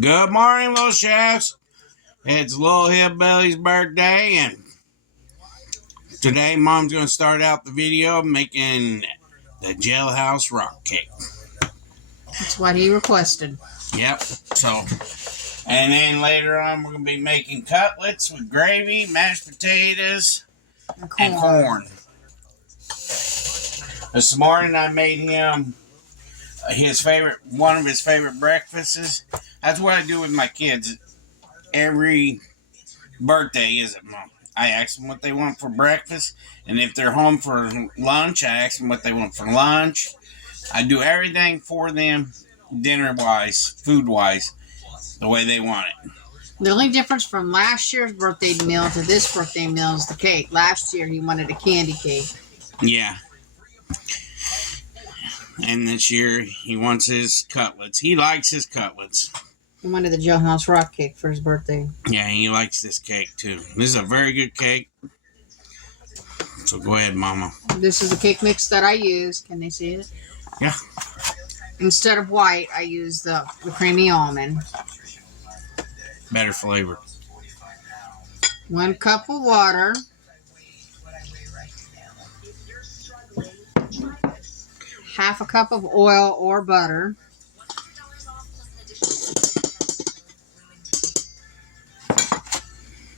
Good morning, little chefs. It's Little Hillbilly's birthday, and today Mom's going to start out the video making the Jailhouse rock cake. That's what he requested. Yep. So, and then later on, we're going to be making cutlets with gravy, mashed potatoes, and corn. This morning, I made him one of his favorite breakfasts. That's what I do with my kids. Every birthday, is it, Mom? I ask them what they want for breakfast, and if they're home for lunch, I ask them what they want for lunch. I do everything for them, dinner-wise, food-wise, the way they want it. The only difference from last year's birthday meal to this birthday meal is the cake. Last year, he wanted a candy cake. Yeah. And this year, he wants his cutlets. He likes his cutlets. He wanted the Jailhouse rock cake for his birthday. Yeah, he likes this cake, too. This is a very good cake. So go ahead, Mama. This is the cake mix that I use. Can they see it? Yeah. Instead of white, I use the creamy almond. Better flavor. 1 cup of water. Half a cup of oil or butter.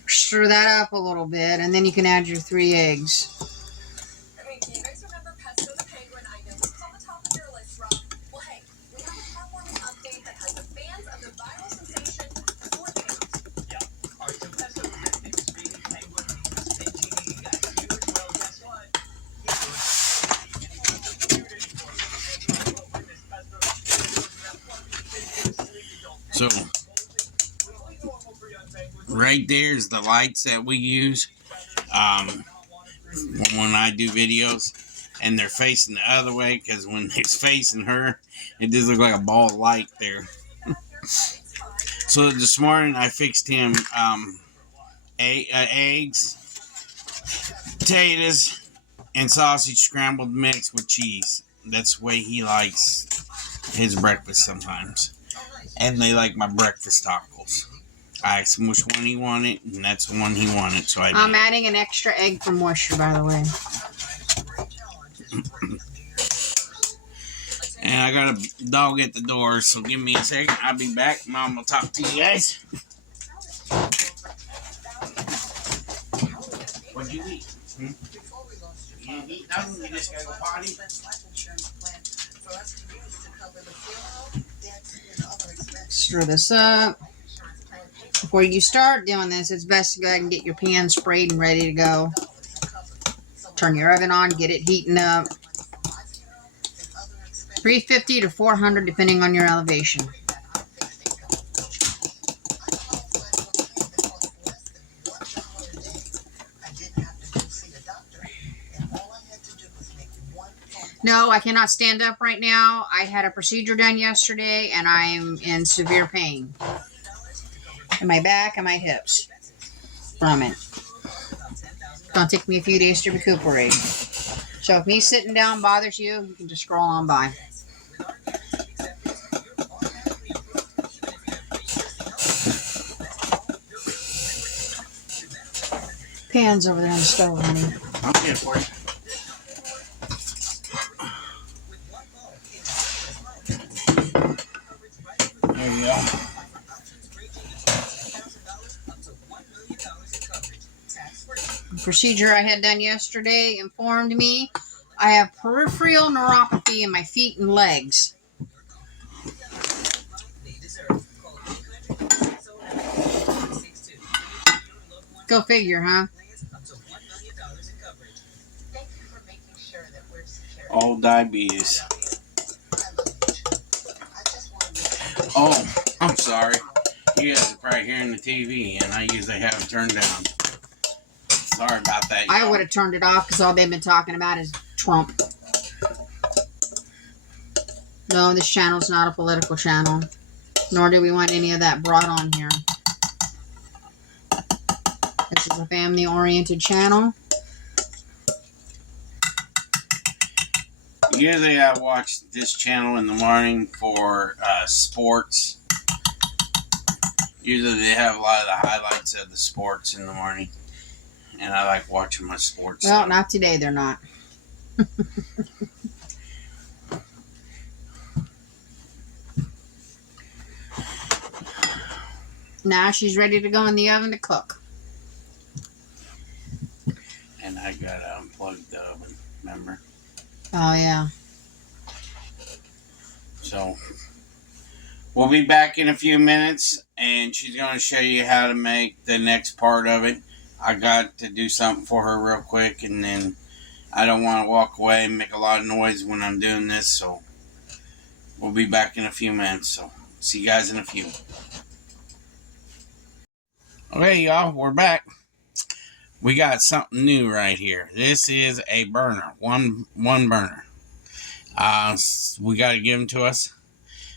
Stir that up a little bit, and then you can add your 3 eggs. Okay, do you guys remember Pesto the Penguin? I know it's on the top of your list, Rob. Well, hey, we have a heartwarming update that has the fans of the viral sensation for the yeah. All right, so Pesto is that new speaking penguin. You got huge. Well, guess what? So, right there is the lights that we use when I do videos, and they're facing the other way because when it's facing her, it does look like a ball of light there. So this morning I fixed him eggs, potatoes, and sausage scrambled mix with cheese. That's the way he likes his breakfast sometimes. And they like my breakfast tacos. I asked him which one he wanted, and that's the one he wanted. So I'm adding an extra egg for moisture, by the way. And I got a dog at the door, so give me a second. I'll be back. Mom will talk to you guys. What'd you eat? You didn't eat nothing? You just gotta go potty? Stir this up. Before you start doing this, it's best to go ahead and get your pan sprayed and ready to go. Turn your oven on, get it heating up. 350 to 400 depending on your elevation. No, I cannot stand up right now. I had a procedure done yesterday and I'm in severe pain. In my back and my hips from it. It's going to take me a few days to recuperate. So if me sitting down bothers you, you can just scroll on by. Pan's over there on the stove, honey. I'll get it for you. There you go. The procedure I had done yesterday informed me I have peripheral neuropathy in my feet and legs. Go figure, huh? All diabetes. Oh, I'm sorry. You guys are probably hearing the TV, and I usually have it turned down. Sorry about that. I would have turned it off because all they've been talking about is Trump. No, this channel's not a political channel. Nor do we want any of that brought on here. This is a family-oriented channel. Usually I watch this channel in the morning for sports Usually they have a lot of the highlights of the sports in the morning. And I like watching my sports. Well, not today, they're not. Now she's ready to go in the oven to cook. And I got to unplug the oven, remember? Oh, yeah. So, we'll be back in a few minutes, and she's going to show you how to make the next part of it. I got to do something for her real quick, and then I don't want to walk away and make a lot of noise when I'm doing this, so we'll be back in a few minutes. So, see you guys in a few. Okay, y'all, we're back. We got something new right here. This is a burner, one burner. We got to give them to us.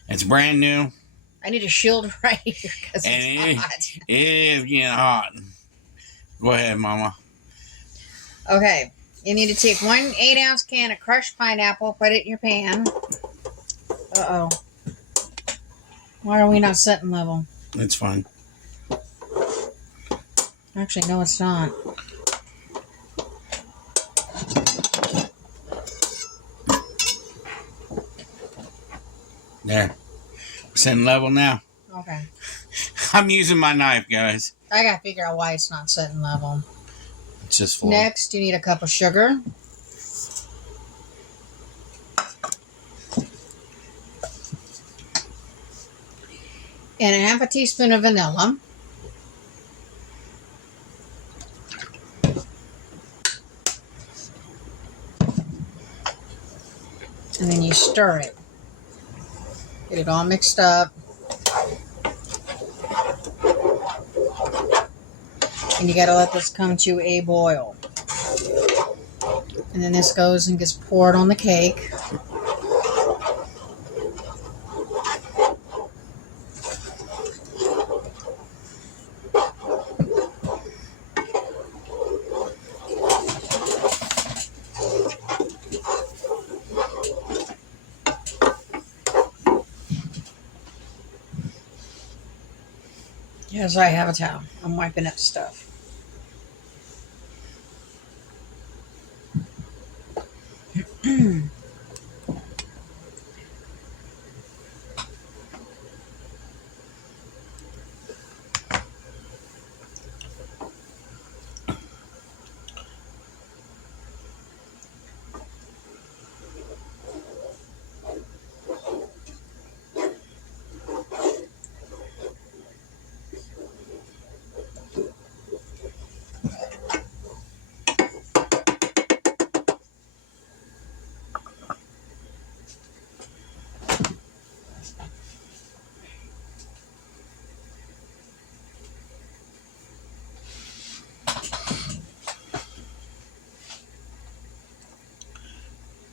It's brand new. I need a shield right here because it's hot. It is getting hot. Go ahead, Mama. Okay, you need to take 1 8-ounce can of crushed pineapple, put it in your pan. Uh-oh. Why are we not setting level? It's fine. Actually, no, it's not. There. We're setting level now. Okay. I'm using my knife, guys. I gotta figure out why it's not setting level. It's just full. Next, you need a cup of sugar. And a half a teaspoon of vanilla. And then you stir it. Get it all mixed up. And you gotta let this come to a boil. And then this goes and gets poured on the cake. Yes, I have a towel. I'm wiping up stuff.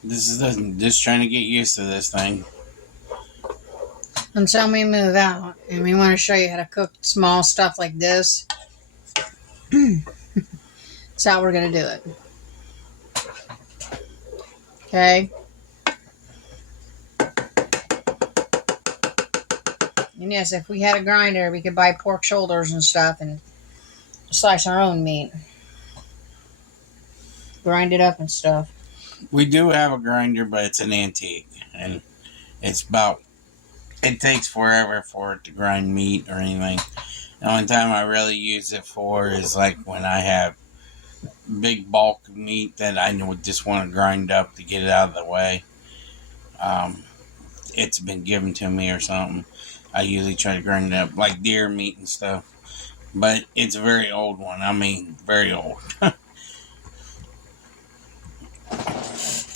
This is just trying to get used to this thing. Until we move out, and we want to show you how to cook small stuff like this. That's how we're going to do it. Okay. And yes, if we had a grinder, we could buy pork shoulders and stuff and slice our own meat. Grind it up and stuff. We do have a grinder, but it's an antique. And it takes forever for it to grind meat or anything. The only time I really use it for is like when I have big bulk of meat that I would just want to grind up to get it out of the way. It's been given to me or something. I usually try to grind it up like deer meat and stuff. But it's a very old one. I mean, very old.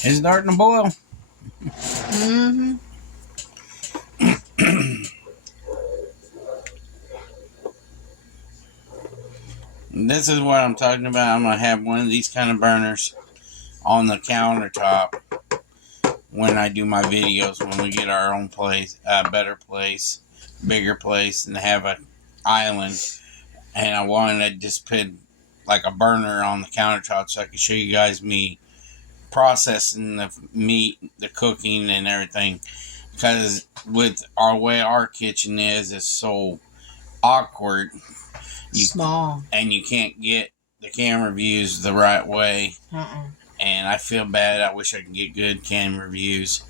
It's starting to boil. Mm-hmm. This is what I'm talking about. I'm going to have one of these kind of burners on the countertop when I do my videos, when we get our own place, better place, bigger place, and have an island. And I wanted to just put like a burner on the countertop so I could show you guys me processing the meat, the cooking, and everything. Because with our way our kitchen is, it's so awkward. Small. And you can't get the camera views the right way. And I feel bad. I wish I could get good camera views.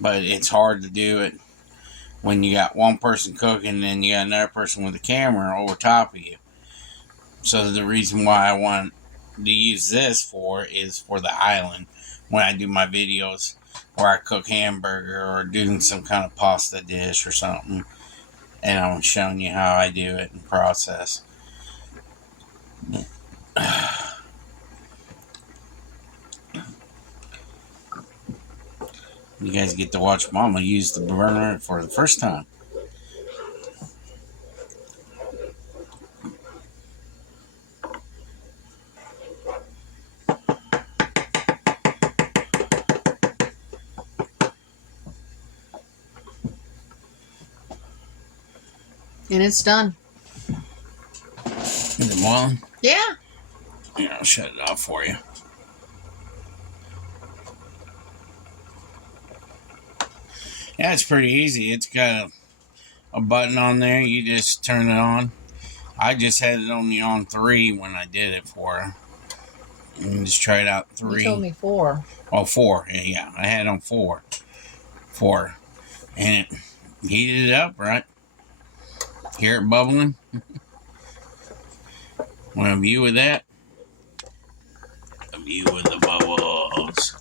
But it's hard to do it when you got one person cooking and then you got another person with a camera over top of you. So the reason why I want to use this is for the island when I do my videos where I cook hamburger or doing some kind of pasta dish or something. And I'm showing you how I do it and process. You guys get to watch Mama use the burner for the first time. And it's done. Is it boiling? Yeah. Yeah, I'll shut it off for you. Yeah, it's pretty easy. It's got a button on there. You just turn it on. I just had it only on 3 when I did it for her. And just try it out 3. You told me 4. Oh, 4. Yeah, I had it on 4. 4. And it heated it up, right? Hear it bubbling? Want a view of that? A view of the bubbles.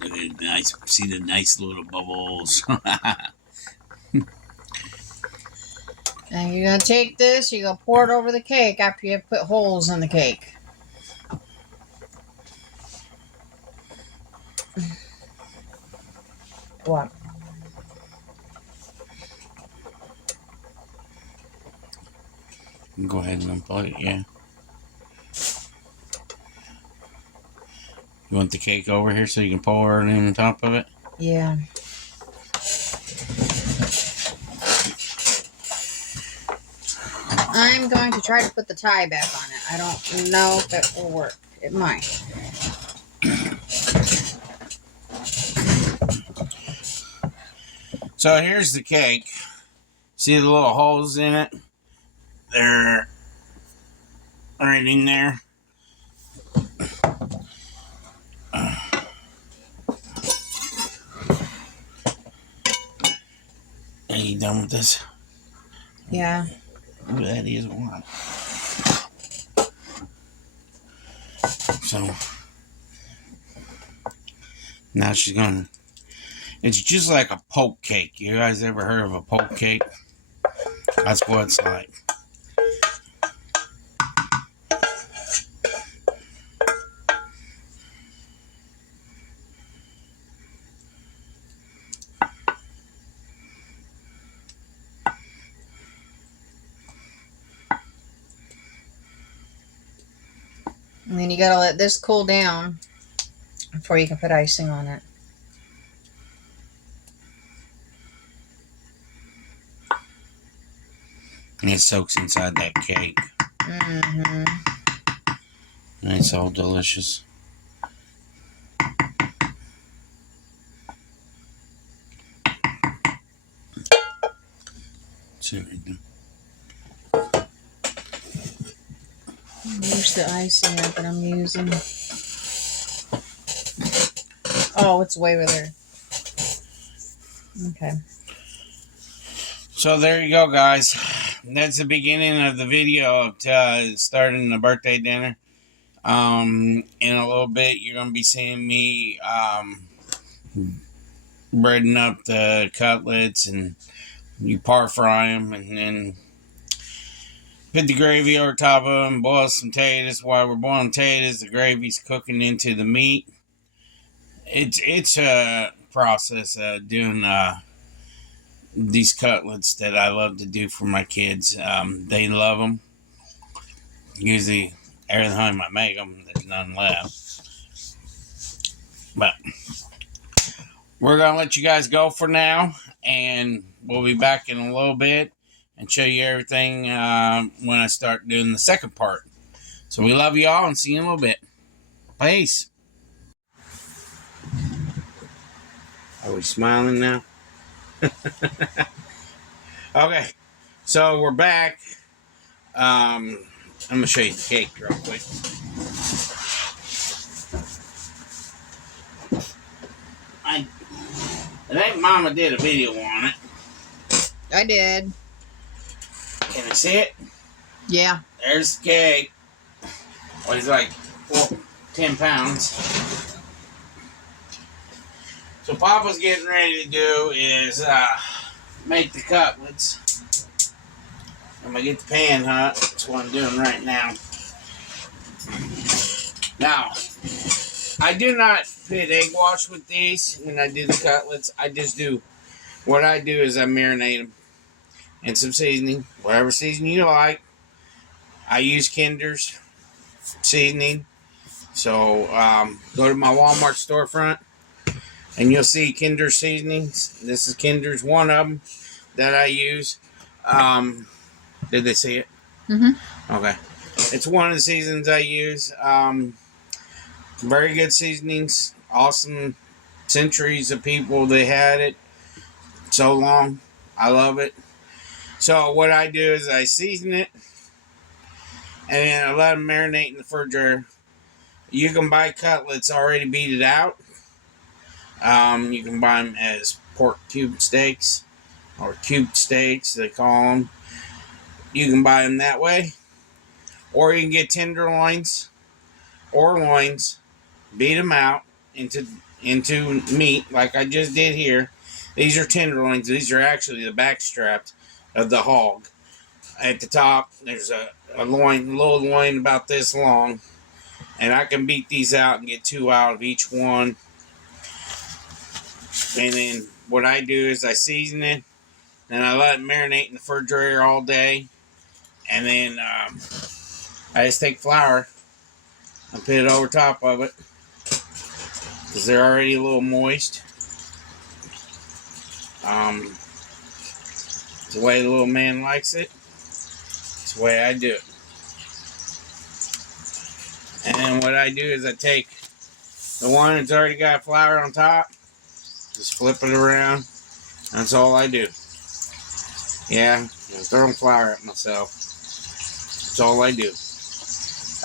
Look at nice. See the nice little bubbles. And you're going to take this, you're going to pour it over the cake after you put holes in the cake. What? Go ahead and unplug it, yeah. You want the cake over here so you can pour it in on top of it? Yeah. I'm going to try to put the tie back on it. I don't know if it will work. It might. So here's the cake. See the little holes in it? They're right in there. Are you done with this? Yeah. Ooh, that is one. So now she's gonna. It's just like a poke cake. You guys ever heard of a poke cake? That's what it's like. And then you gotta let this cool down before you can put icing on it. And it soaks inside that cake. Mm-hmm. And it's all delicious. See what I do. Here's the icing that I'm using. Oh, it's way over there. Okay. So there you go, guys. That's the beginning of the video of starting the birthday dinner. In a little bit, you're going to be seeing me breading up the cutlets, and you par fry them, and then put the gravy over top of them, boil some taters. While we're boiling taters, the gravy's cooking into the meat. It's a process of doing these cutlets that I love to do for my kids. They love them. Usually, every time I make them, there's none left. But we're going to let you guys go for now, and we'll be back in a little bit and show you everything when I start doing the second part. So we love you all and see you in a little bit. Peace. Are we smiling now? Okay. So we're back. I'm gonna show you the cake real quick. I think Mama did a video on it. I did. Can I see it? Yeah. There's the cake. Weighs like 10 pounds. So Papa's getting ready to do is make the cutlets. I'm gonna get the pan hot. That's what I'm doing right now. Now, I do not put egg wash with these when I do the cutlets. I just do, what I do is I marinate them in some seasoning, whatever seasoning you like. I use Kinder's seasoning. So go to my Walmart storefront and you'll see Kinder's seasonings. This is Kinder's, one of them that I use. Did they see it? Mm-hmm. Okay. It's one of the seasonings I use. Very good seasonings. Awesome. Centuries of people, they had it so long. I love it. So what I do is I season it and then I let them marinate in the refrigerator. You can buy cutlets already beat out. You can buy them as pork cube steaks or cubed steaks, they call them. You can buy them that way. Or you can get tenderloins or loins, beat them out into meat like I just did here. These are tenderloins. These are actually the back straps of the hog. At the top, there's a loin, little loin about this long. And I can beat these out and get 2 out of each one. And then what I do is I season it. And I let it marinate in the refrigerator all day. And then I just take flour and put it over top of it. Because they're already a little moist. It's the way the little man likes it. It's the way I do it. And then what I do is I take the one that's already got flour on top, just flip it around. That's all I do. Yeah, I'm throwing flour at myself. That's all I do.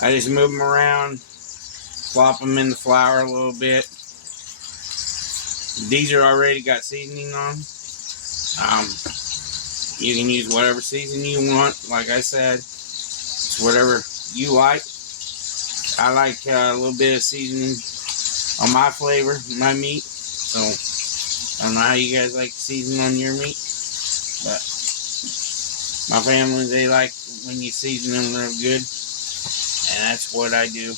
I just move them around, flop them in the flour a little bit. These are already got seasoning on. You can use whatever seasoning you want. Like I said, it's whatever you like. I like a little bit of seasoning on my flavor, my meat. So, I don't know how you guys like seasoning on your meat. But, my family, they like when you season them real good. And that's what I do.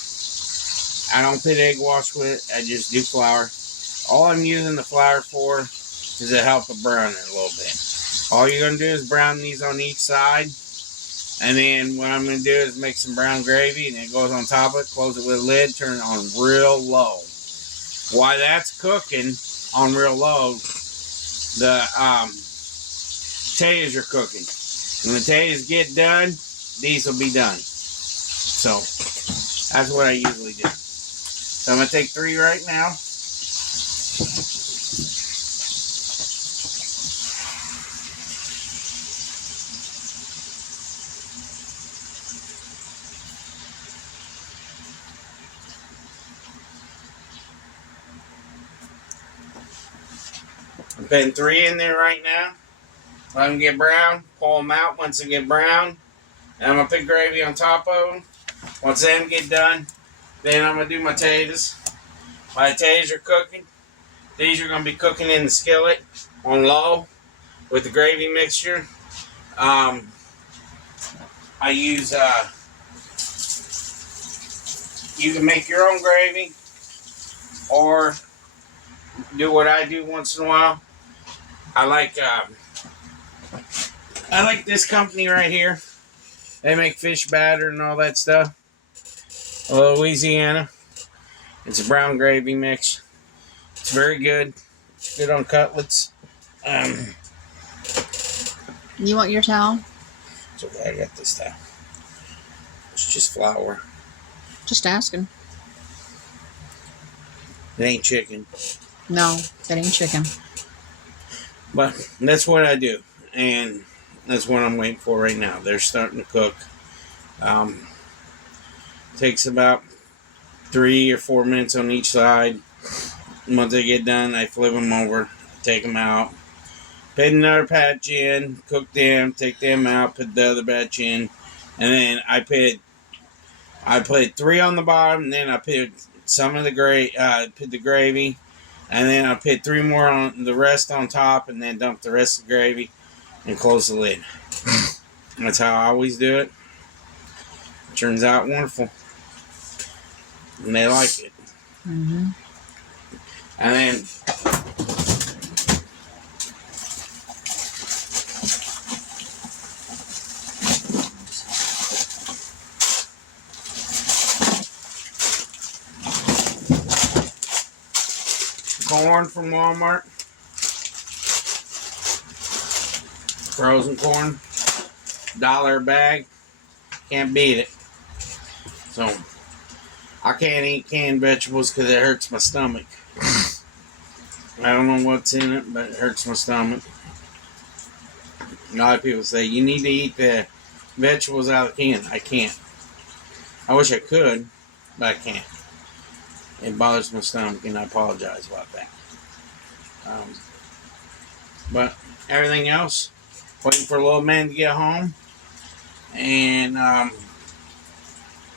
I don't put egg wash with it. I just do flour. All I'm using the flour for is to help it brown it a little bit. All you're going to do is brown these on each side. And then what I'm going to do is make some brown gravy, and it goes on top of it, close it with a lid, turn it on real low. While that's cooking on real low, the taters are cooking. When the taters get done, these will be done. So, that's what I usually do. So I'm going to take 3 right now. I'm putting 3 in there right now. Let them get brown. Pull them out once they get brown. And I'm going to put gravy on top of them. Once them get done, then I'm going to do my taters. My taters are cooking. These are going to be cooking in the skillet on low with the gravy mixture. I use, you can make your own gravy or do what I do once in a while. I like this company right here. They make fish batter and all that stuff. Louisiana. It's a brown gravy mix. It's very good. It's good on cutlets. You want your towel? It's okay, I got this towel. It's just flour. Just asking. It ain't chicken. No, that ain't chicken. But that's what I do. And That's what I'm waiting for right now. They're starting to cook. Takes about 3 or 4 minutes on each side. Once they get done, I flip them over, take them out, put another batch in, cook them, take them out, put the other batch in, and then I put 3 on the bottom, and then I put some of the put the gravy, and then I put 3 more on the rest on top, and then dump the rest of the gravy and close the lid. That's how I always do it. Turns out wonderful, and they like it. Mm-hmm. And then corn from Walmart. Frozen corn. $1 a bag. Can't beat it. So, I can't eat canned vegetables because it hurts my stomach. I don't know what's in it, but it hurts my stomach. A lot of people say, you need to eat the vegetables out of the can. I can't. I wish I could, but I can't. It bothers my stomach, and I apologize about that. But everything else, waiting for little man to get home. And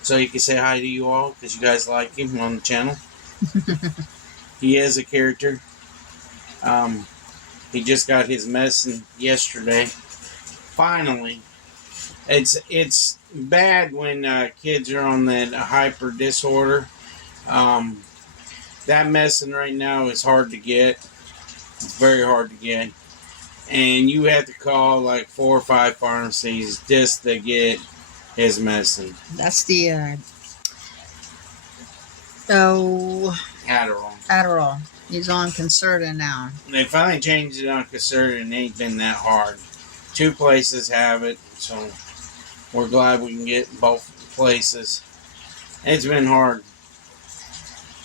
so he can say hi to you all, because you guys like him on the channel. He is a character. He just got his medicine yesterday. Finally. It's bad when kids are on that hyper disorder. That medicine right now is hard to get. It's very hard to get. And you have to call like 4 or 5 pharmacies just to get his medicine. That's the Adderall. He's on Concerta now. They finally changed it on Concerta, and it ain't been that hard. 2 places have it, so we're glad we can get both places. It's been hard.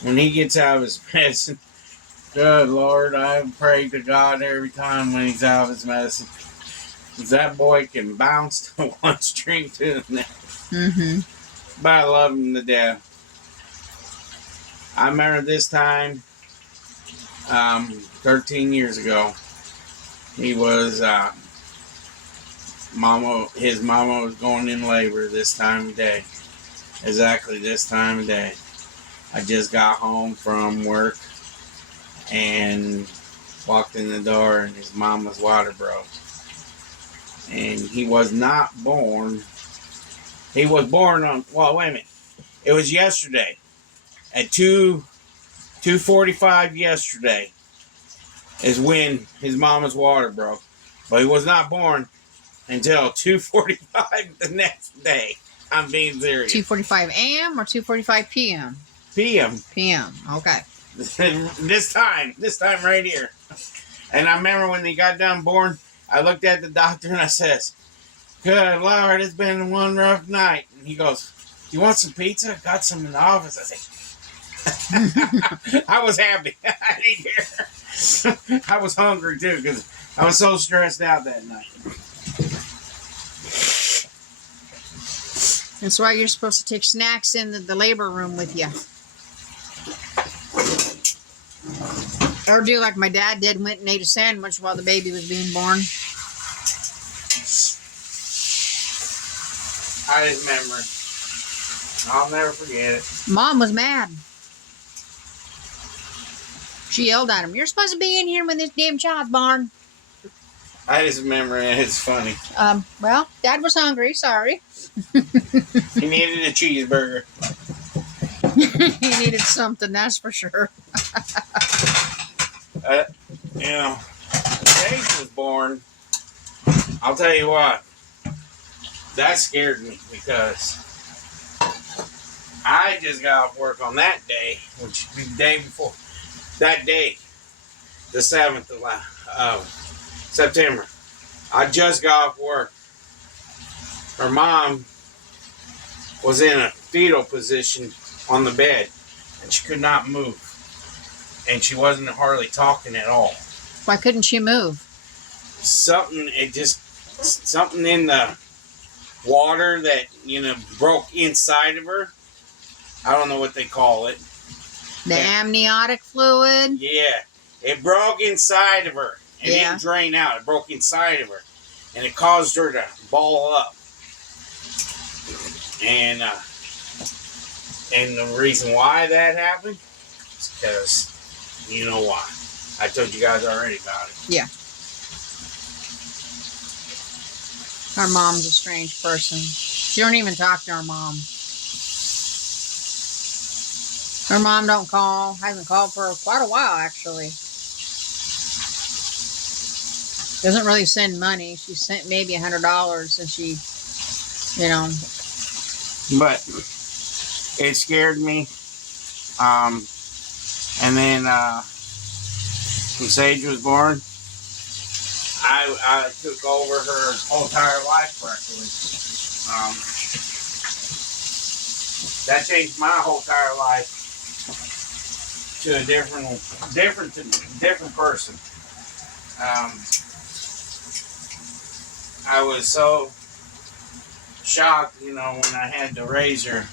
When he gets out of his medicine, good Lord, I pray to God every time when he's out of his medicine. Because that boy can bounce to one string to the next. Mm-hmm. But I love him to death. I remember this time, 13 years ago, he was, his mama was going in labor this time of day. Exactly this time of day. I just got home from work and walked in the door, and his mama's water broke. And he was not born. He was born on, well, wait a minute. It was yesterday. At 2:45 yesterday is when his mama's water broke. But he was not born until 2:45 the next day. I'm being serious. 2:45 a.m. or 2:45 p.m.? PM. p.m. Okay. This time right here. And I remember when he got done born, I looked at the doctor and I says, good Lord, it's been one rough night. And he goes, you want some pizza? Got some in the office. I said, I was happy. I didn't care. I was hungry too because I was so stressed out that night. That's why you're supposed to take snacks in the labor room with you. Or do like my dad did, went and ate a sandwich while the baby was being born. I just remember. I'll never forget it. Mom was mad. She yelled at him, you're supposed to be in here when this damn child's born. I just remember it. It's funny. Well, Dad was hungry, sorry. He needed a cheeseburger. He needed something, that's for sure. You know, James was born. I'll tell you what. That scared me because I just got off work on that day, which would be the day before. That day, the 7th of September. I just got off work. Her mom was in a fetal position on the bed, and she could not move. And she wasn't hardly talking at all. Why couldn't she move? Something, it just something in the water that, broke inside of her. I don't know what they call it. The amniotic fluid. Yeah. It broke inside of her. It didn't drain out. It broke inside of her. And it caused her to ball up. And the reason why that happened is because, you know why. I told you guys already about it. Yeah. Our mom's a strange person. She don't even talk to her mom. Her mom don't call. Hasn't called for quite a while, actually. Doesn't really send money. She sent maybe $100, and she, But it scared me. And then when Sage was born, I took over her whole entire life practically. That changed my whole entire life to a different person. I was so shocked, when I had to raise her.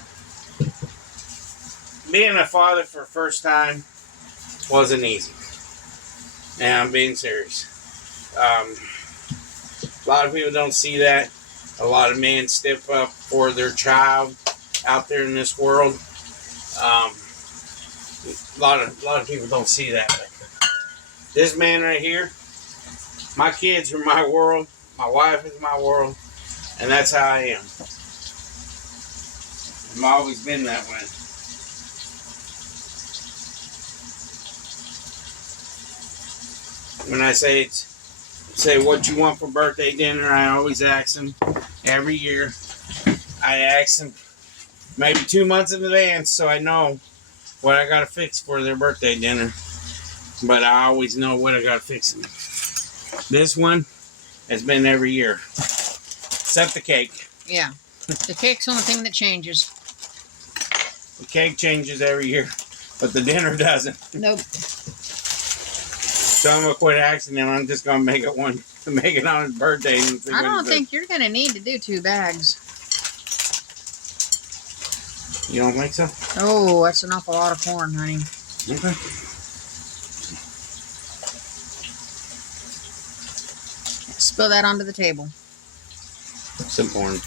Being a father for the first time wasn't easy. And I'm being serious. A lot of people don't see that. A lot of men step up for their child out there in this world. A lot of people don't see that. But this man right here, my kids are my world. My wife is my world. And that's how I am. I've always been that way. When I say what you want for birthday dinner, I always ask them every year. I ask them maybe 2 months in advance so I know what I got to fix for their birthday dinner. But I always know what I got to fix them. This one has been every year. Except the cake. Yeah. The cake's the only thing that changes. The cake changes every year, but the dinner doesn't. Nope. So I'm gonna quit asking him. I'm just gonna make it on his birthday. And see I don't think you're gonna need to do 2 bags. You don't think so? Oh, that's an awful lot of corn, honey. Okay. Spill that onto the table. Some corn.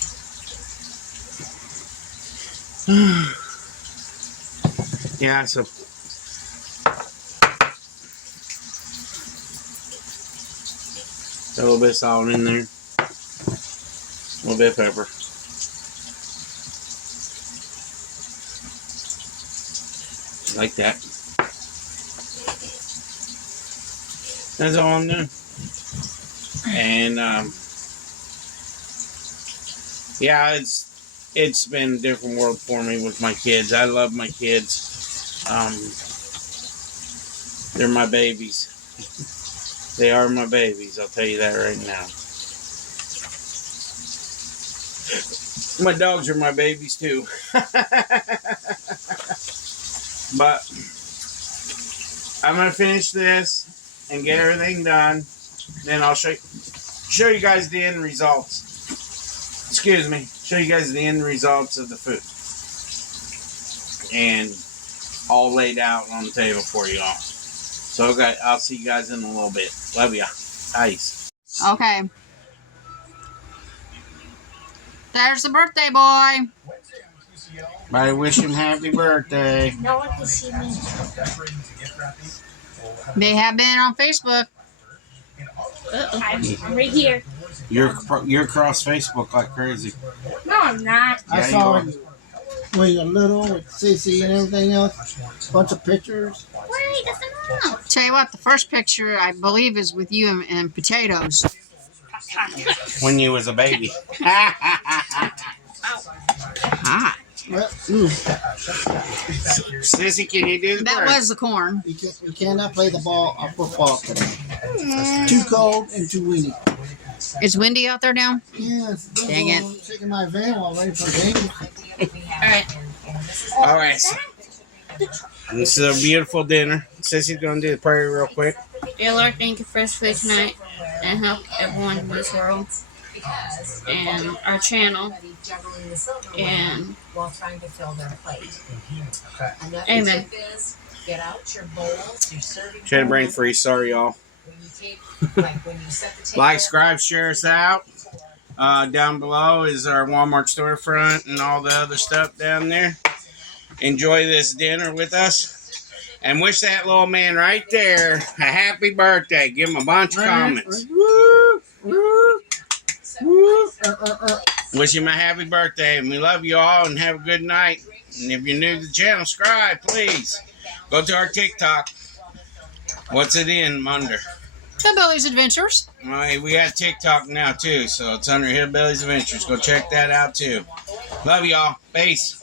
Yeah, so a little bit of salt in there. A little bit of pepper. Like that. That's all I'm doing. And yeah, it's been a different world for me with my kids. I love my kids. They're my babies. They are my babies, I'll tell you that right now. My dogs are my babies too. But I'm gonna finish this and get everything done. Then I'll show you guys the end results. Excuse me. Show you guys the end results of the food. And all laid out on the table for you all. So I'll see you guys in a little bit. Love ya. Ice. Okay. There's the birthday boy. I wish him happy birthday. No one can see me. They have been on Facebook. I'm right here. You're across Facebook like crazy. No, I'm not. Yeah, I saw you when you're little with Sissy and everything else. Bunch of pictures. Wait, that's enough. Tell you what, the first picture I believe is with you and potatoes. When you was a baby. Hot. Well, Sissy, can you do the That bird? was the corn. we cannot play the ball or football today. Too cold and too windy. It's windy out there now. Yes. Dang it. I'm taking my van while waiting for games. All right. So, this is a beautiful dinner. Sissy's gonna do the prayer real quick. Dear Lord, thank you for this food tonight and help everyone in this world. and our channel. And while trying to fill their plate. amen. Get out your bowls, your serving Shade brain free. Sorry, y'all. when you take, when you set the table. Like, subscribe, share us out. Down below is our Walmart storefront and all the other stuff down there. Enjoy this dinner with us. And wish that little man right there a happy birthday. Give him a bunch of comments. Wish him a happy birthday. And we love you all and have a good night. And if you're new to the channel, subscribe, please. Go to our TikTok. What's it in under? Hillbillies Adventures. We got TikTok now, too. So it's under Hillbillies Adventures. Go check that out, too. Love y'all. Peace.